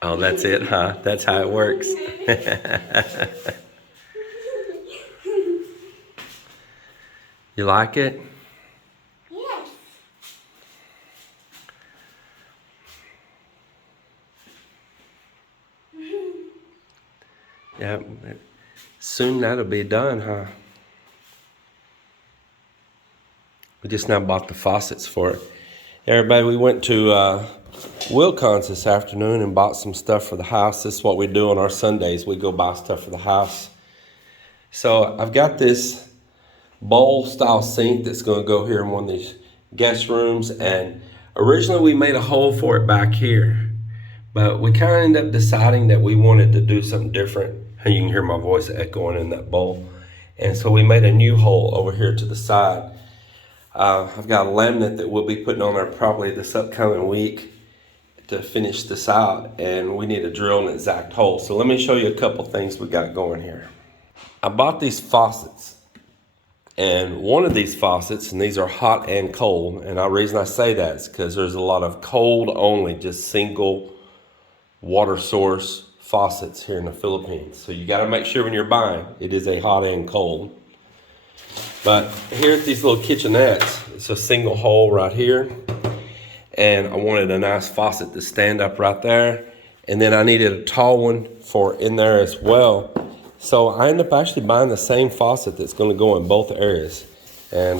Oh, that's it, huh? That's how it works. You like it? Yes. Yeah. Soon that'll be done, huh? We just now bought the faucets for it. Everybody, we went to Wilcon's this afternoon and bought some stuff for the house. This is what we do on our Sundays. We go buy stuff for the house. So I've got this bowl style sink that's going to go here in one of these guest rooms, and originally we made a hole for it back here, but we kind of ended up deciding that we wanted to do something different, and you can hear my voice echoing in that bowl, and so we made a new hole over here to the side. I've got a laminate that we'll be putting on there probably this upcoming week to finish this out, and we need to drill an exact hole. So let me show you a couple things we got going here. I bought these faucets, and one of these faucets, and these are hot and cold, and the reason I say that is because there's a lot of cold only, just single water source faucets here in the Philippines. So you got to make sure when you're buying, it is a hot and cold. But here at these little kitchenettes, it's a single hole right here, and I wanted a nice faucet to stand up right there, and then I needed a tall one for in there as well. So I ended up actually buying the same faucet that's going to go in both areas. And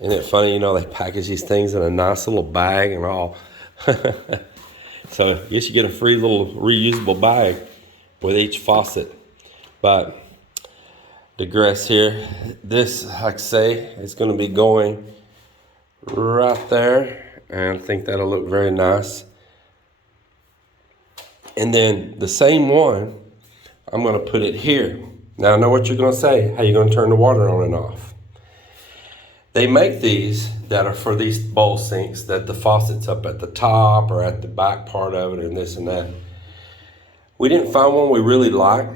isn't it funny, they package these things in a nice little bag and all. So I guess you get a free little reusable bag with each faucet. But digress here. This, like I say, is going to be going right there, and I think that'll look very nice. And then the same one, I'm going to put it here. Now I know what you're going to say. How are you going to turn the water on and off? They make these that are for these bowl sinks, that the faucet's up at the top or at the back part of it and this and that. We didn't find one we really liked.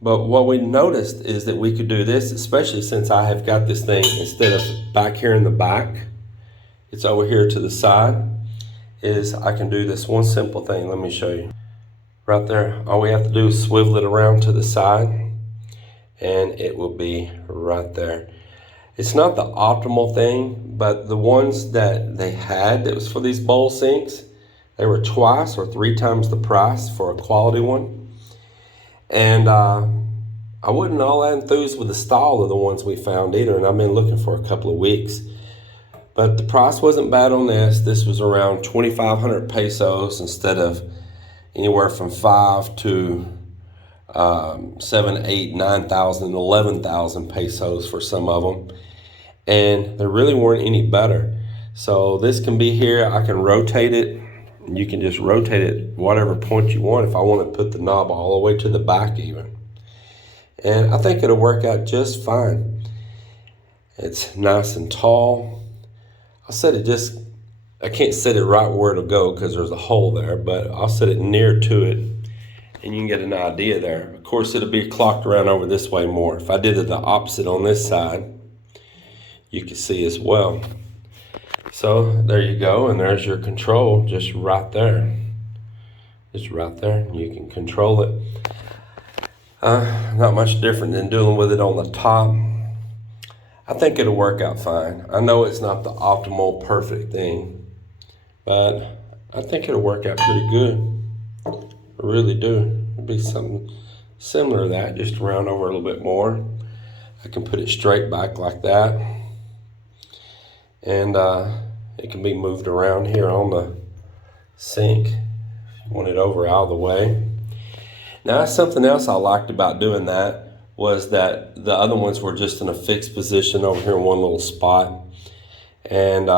But what we noticed is that we could do this, especially since I have got this thing, instead of back here in the back, it's over here to the side, is I can do this one simple thing. Let me show you. Right there, all we have to do is swivel it around to the side, and it will be right there. It's not the optimal thing, but the ones that they had that was for these bowl sinks, they were twice or three times the price for a quality one. And I wasn't all that enthused with the style of the ones we found either, and I've been looking for a couple of weeks. But the price wasn't bad on this. This was around 2,500 pesos instead of anywhere from 5 to 7, 8, 9,000, 11,000 pesos for some of them. And they really weren't any better. So this can be here. I can rotate it. You can just rotate it whatever point you want if I want to put the knob all the way to the back even. And I think it'll work out just fine. It's nice and tall. I'll set it I can't set it right where it'll go because there's a hole there, but I'll set it near to it and you can get an idea there. Of course, it'll be clocked around over this way more. If I did it the opposite on this side, you can see as well. So there you go, and there's your control just right there. Just right there, you can control it. Not much different than dealing with it on the top. I think it'll work out fine. I know it's not the optimal, perfect thing, but I think it'll work out pretty good. I really do. It'll be something similar to that, just round over a little bit more. I can put it straight back like that. And it can be moved around here on the sink if you want it over out of the way. Now, something else I liked about doing that was that the other ones were just in a fixed position over here in one little spot. And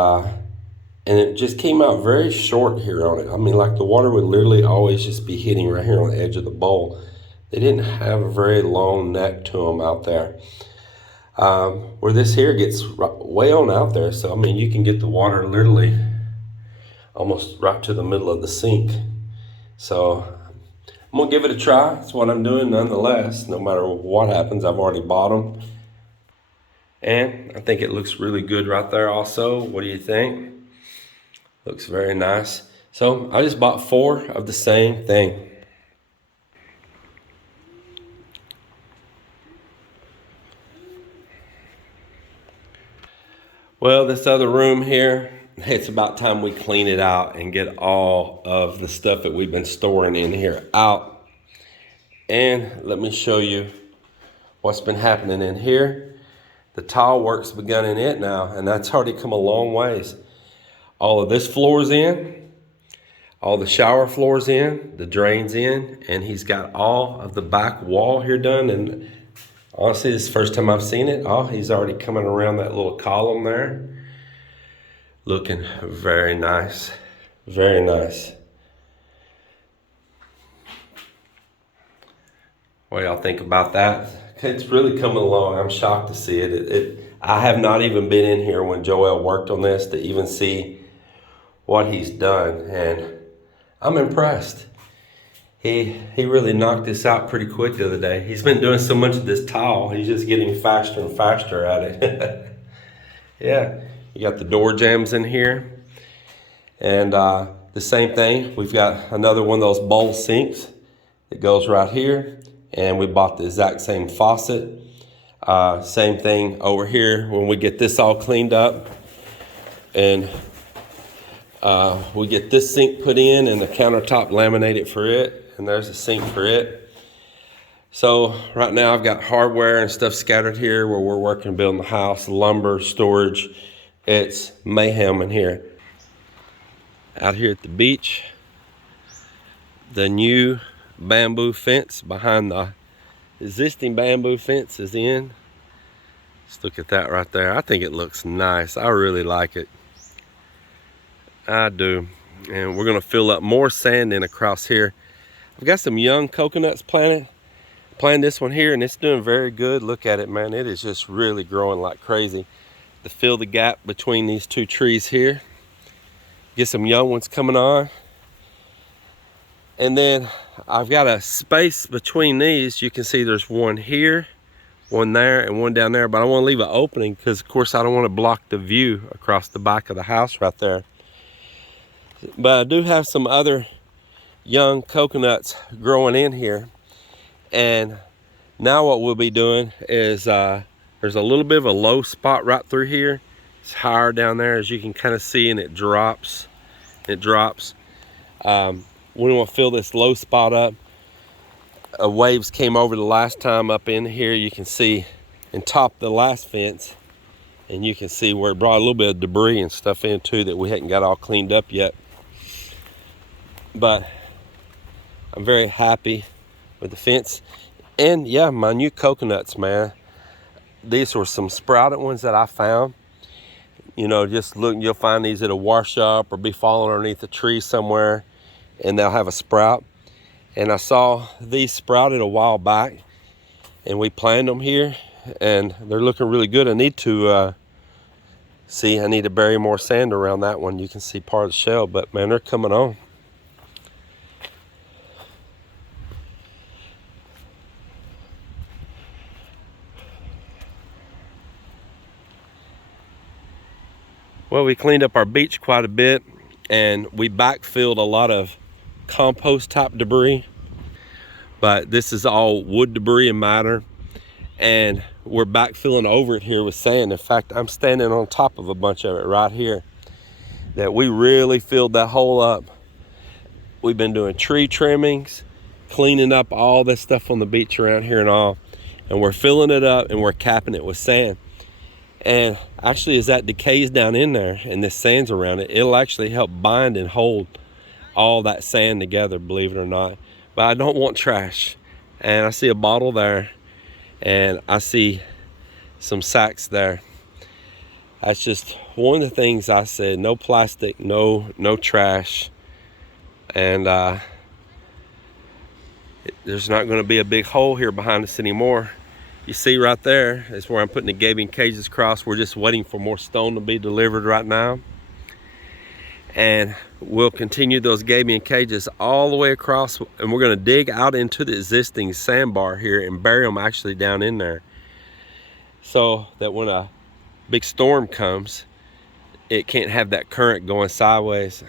it just came out very short here on it. I mean, like the water would literally always just be hitting right here on the edge of the bowl. They didn't have a very long neck to them out there. Where this here gets way on out there. So, I mean, you can get the water literally almost right to the middle of the sink. So, I'm going to give it a try. That's what I'm doing nonetheless. No matter what happens, I've already bought them. And I think it looks really good right there also. What do you think? Looks very nice. So So I just bought 4 of the same thing. Well, this other room here, it's about time we clean it out and get all of the stuff that we've been storing in here out. And let me show you what's been happening in here. The tile work's begun in it now, and that's already come a long ways. All of this floor's in, all the shower floor's in, the drain's in, and he's got all of the back wall here done. And honestly, this is the first time I've seen it. Oh, he's already coming around that little column there. Looking very nice. Very nice. What do y'all think about that? It's really coming along. I'm shocked to see it. I have not even been in here when Joel worked on this to even see what he's done. And I'm impressed. He really knocked this out pretty quick the other day. He's been doing so much of this tile, he's just getting faster and faster at it. Yeah, you got the door jambs in here. And the same thing, we've got another one of those bowl sinks that goes right here. And we bought the exact same faucet. Same thing over here when we get this all cleaned up. And we get this sink put in and the countertop laminated for it. And there's a sink for it. So right now I've got hardware and stuff scattered here where we're working building the house, lumber, storage. It's mayhem in here. Out here at the beach, the new bamboo fence behind the existing bamboo fence is in. Just look at that right there. I think it looks nice. I really like it. I do. And we're gonna fill up more sand in across here. I've got some young coconuts planted. Planted this one here and it's doing very good. Look at it, man. It is just really growing like crazy. To fill the gap between these 2 trees here. Get some young ones coming on. And then I've got a space between these. You can see there's one here, one there, and one down there. But I want to leave an opening because, of course, I don't want to block the view across the back of the house right there. But I do have some other young coconuts growing in here. And now what we'll be doing is there's a little bit of a low spot right through here. It's higher down there, as you can kind of see, and it drops. It drops. We want to fill this low spot up. Waves came over the last time up in here. You can see and top the last fence, and you can see where it brought a little bit of debris and stuff in too that we hadn't got all cleaned up yet. But I'm very happy with the fence. And yeah, my new coconuts, man. These were some sprouted ones that I found. You know, just look, you'll find these that'll wash up or be falling underneath a tree somewhere, and they'll have a sprout. And I saw these sprouted a while back, and we planted them here, and they're looking really good. I need to I need to bury more sand around that one. You can see part of the shell, but man, they're coming on. Well, we cleaned up our beach quite a bit, and we backfilled a lot of compost type debris, but this is all wood debris and matter, and we're backfilling over it here with sand. In fact, I'm standing on top of a bunch of it right here that we really filled that hole up. We've been doing tree trimmings, cleaning up all this stuff on the beach around here and all, and we're filling it up and we're capping it with sand. And actually, as that decays down in there and this sand's around it, it'll actually help bind and hold all that sand together, believe it or not. But I don't want trash. And I see a bottle there, and I see some sacks there. That's just one of the things I said: no plastic, no trash. And there's not going to be a big hole here behind us anymore. You see right there is where I'm putting the gaping cages across. We're just waiting for more stone to be delivered right now. And we'll continue those gaping cages all the way across, and we're going to dig out into the existing sandbar here and bury them actually down in there, so that when a big storm comes, it can't have that current going sideways.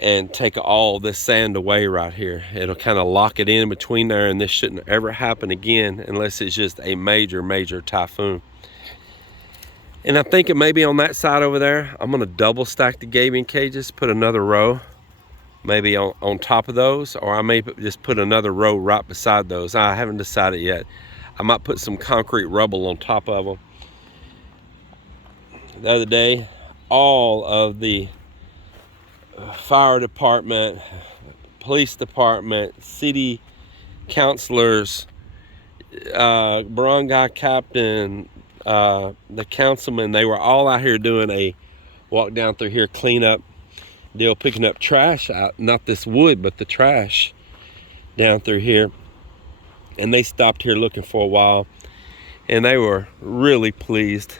and take all this sand away right here. It'll kind of lock it in between there, and this shouldn't ever happen again unless it's just a major typhoon. And I'm thinking maybe on that side over there, I'm gonna double stack the gabion cages, put another row maybe on top of those, or I may just put another row right beside those. I haven't decided yet. I might put some concrete rubble on top of them. The other day, all of the fire department, police department, city councilors, barangay captain, the councilman, they were all out here doing a walk down through here cleanup deal, picking up trash out, not this wood, but the trash down through here. And they stopped here looking for a while, and they were really pleased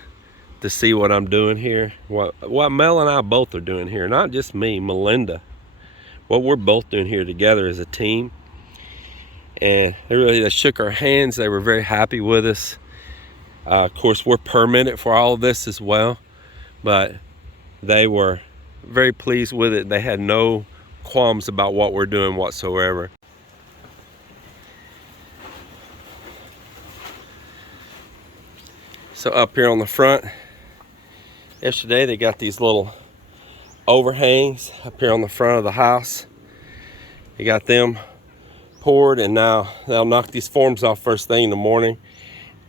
to see what I'm doing here, what Mel and I both are doing here, not just me, Melinda, what we're both doing here together as a team. And they shook our hands. They were very happy with us. Of course, we're permitted for all of this as well, but they were very pleased with it. They had no qualms about what we're doing whatsoever. So up here on the front, yesterday they got these little overhangs up here on the front of the house. They got them poured, and now they'll knock these forms off first thing in the morning,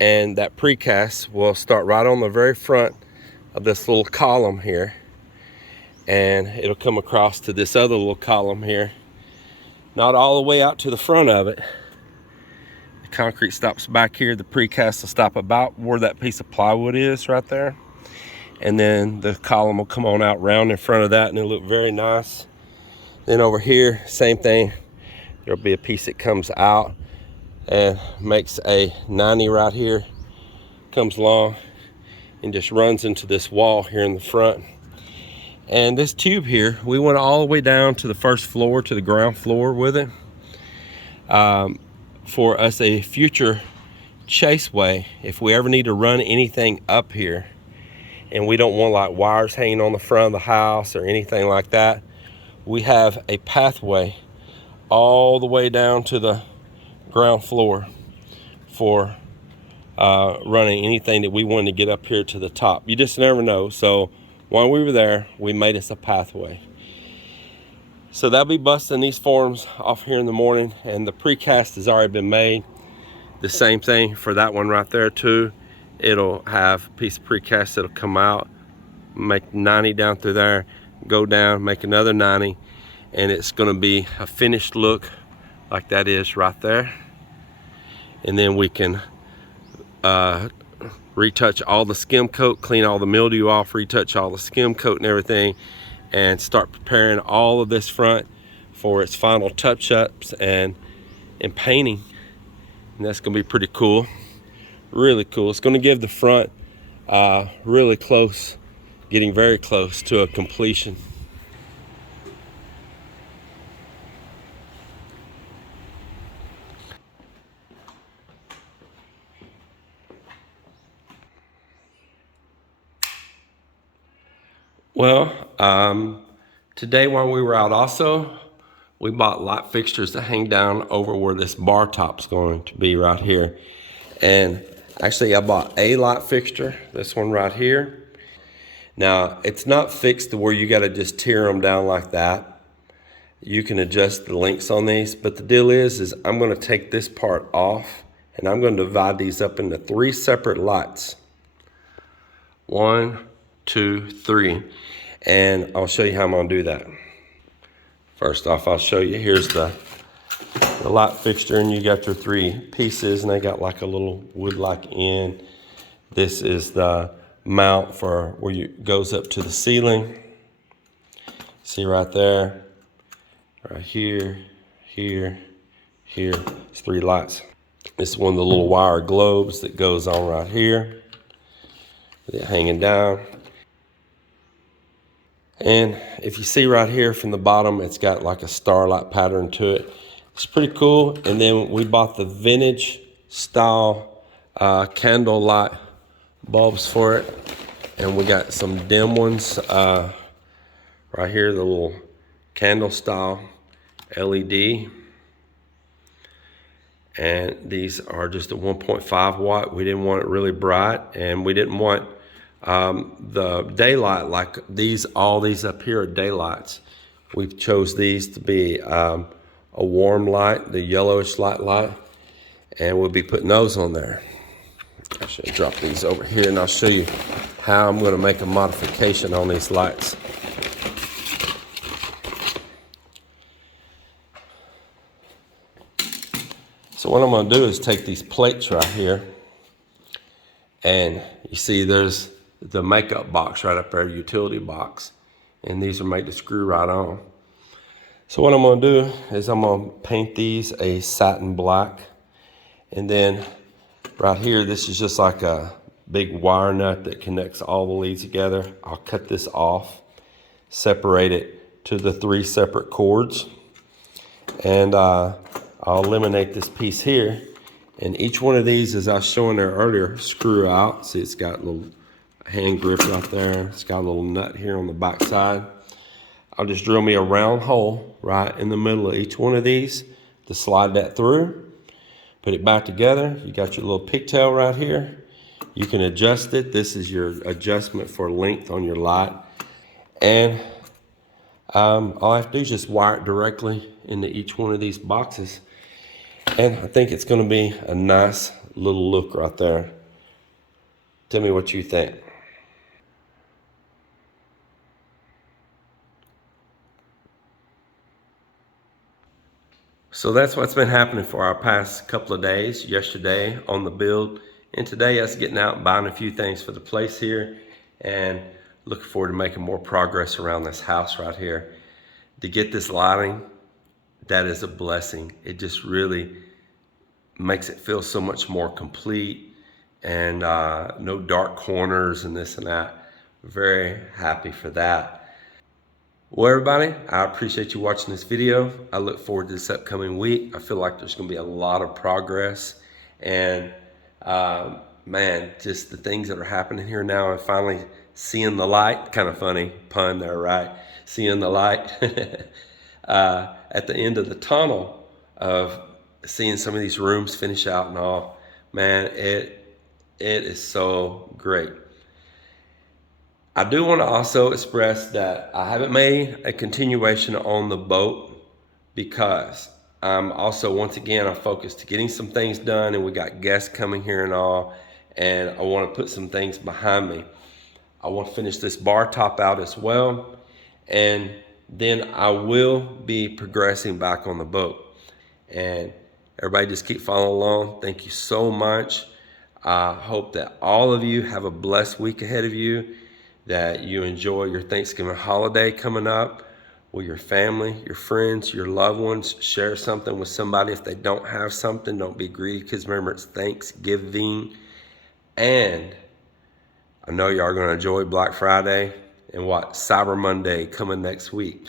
and that precast will start right on the very front of this little column here, and it'll come across to this other little column here, not all the way out to the front of it. The concrete stops back here. The precast will stop about where that piece of plywood is right there, and then the column will come on out round in front of that, and it'll look very nice. Then over here, same thing. There'll be a piece that comes out and makes a 90 right here, comes along and just runs into this wall here in the front. And this tube here, we went all the way down to the first floor, to the ground floor with it, for us a future chaseway. If we ever need to run anything up here and we don't want like wires hanging on the front of the house or anything like that, we have a pathway all the way down to the ground floor for running anything that we wanted to get up here to the top. You just never know. So while we were there, we made us a pathway. So they'll be busting these forms off here in the morning, and the precast has already been made. The same thing for that one right there too. It'll have a piece of precast that'll come out, make 90 down through there, go down, make another 90, and it's gonna be a finished look like that is right there. And then we can retouch all the skim coat, clean all the mildew off, retouch all the skim coat and everything, and start preparing all of this front for its final touch-ups and painting. And that's gonna be pretty cool, really cool. It's gonna give the front really close, getting very close to a completion. Well, today while we were out also, we bought light fixtures to hang down over where this bar top's going to be right here. And actually I bought a light fixture, this one right here. Now it's not fixed to where you gotta just tear them down like that. You can adjust the lengths on these, but the deal is I'm gonna take this part off, and I'm gonna divide these up into 3 separate lights. 1, 2, 3. And I'll show you how I'm gonna do that. First off, I'll show you, here's the light fixture, and you got your 3 pieces, and they got like a little wood-like end. This is the mount for where it goes up to the ceiling. See right there, right here, here, here. It's 3 lights. This is one of the little wire globes that goes on right here, with it hanging down. And if you see right here from the bottom, it's got like a starlight pattern to it. It's pretty cool. And then we bought the vintage style candle light bulbs for it. And we got some dim ones right here, the little candle style LED. And these are just a 1.5 watt. We didn't want it really bright, and we didn't want the daylight like these. All these up here are daylights. We chose these to be a warm light, the yellowish light, and we'll be putting those on there. I should drop these over here, and I'll show you how I'm going to make a modification on these lights. So what I'm going to do is take these plates right here, and you see there's the makeup box right up there, utility box, and these are made to screw right on. So what I'm going to do is I'm going to paint these a satin black, and then right here, this is just like a big wire nut that connects all the leads together. I'll cut this off, separate it to the 3 separate cords, and I'll eliminate this piece here. And each one of these, as I was showing there earlier, screw out. See, it's got a little hand grip right there. It's got a little nut here on the back side. I'll just drill me a round hole right in the middle of each one of these to slide that through. Put it back together. You got your little pigtail right here. You can adjust it. This is your adjustment for length on your light. And all I have to do is just wire it directly into each one of these boxes. And I think it's going to be a nice little look right there. Tell me what you think. So that's what's been happening for our past couple of days. Yesterday on the build, and today us getting out and buying a few things for the place here, and looking forward to making more progress around this house right here. To get this lighting, that is a blessing. It just really makes it feel so much more complete, and no dark corners and this and that. Very happy for that. Well, everybody, I appreciate you watching this video. I look forward to this upcoming week. I feel like there's going to be a lot of progress, and man, just the things that are happening here now, and finally seeing the light. Kind of funny pun there, right? Seeing the light at the end of the tunnel, of seeing some of these rooms finish out and all. Man, it is so great. I do want to also express that I haven't made a continuation on the boat, because I'm also, once again, I'm focused to getting some things done, and we got guests coming here and all, and I want to put some things behind me. I want to finish this bar top out as well, and then I will be progressing back on the boat. And everybody just keep following along. Thank you so much. I hope that all of you have a blessed week ahead of you, that you enjoy your Thanksgiving holiday coming up with your family, your friends, your loved ones. Share something with somebody if they don't have something. Don't be greedy, because remember, it's Thanksgiving. And I know y'all are going to enjoy Black Friday and what, Cyber Monday coming next week.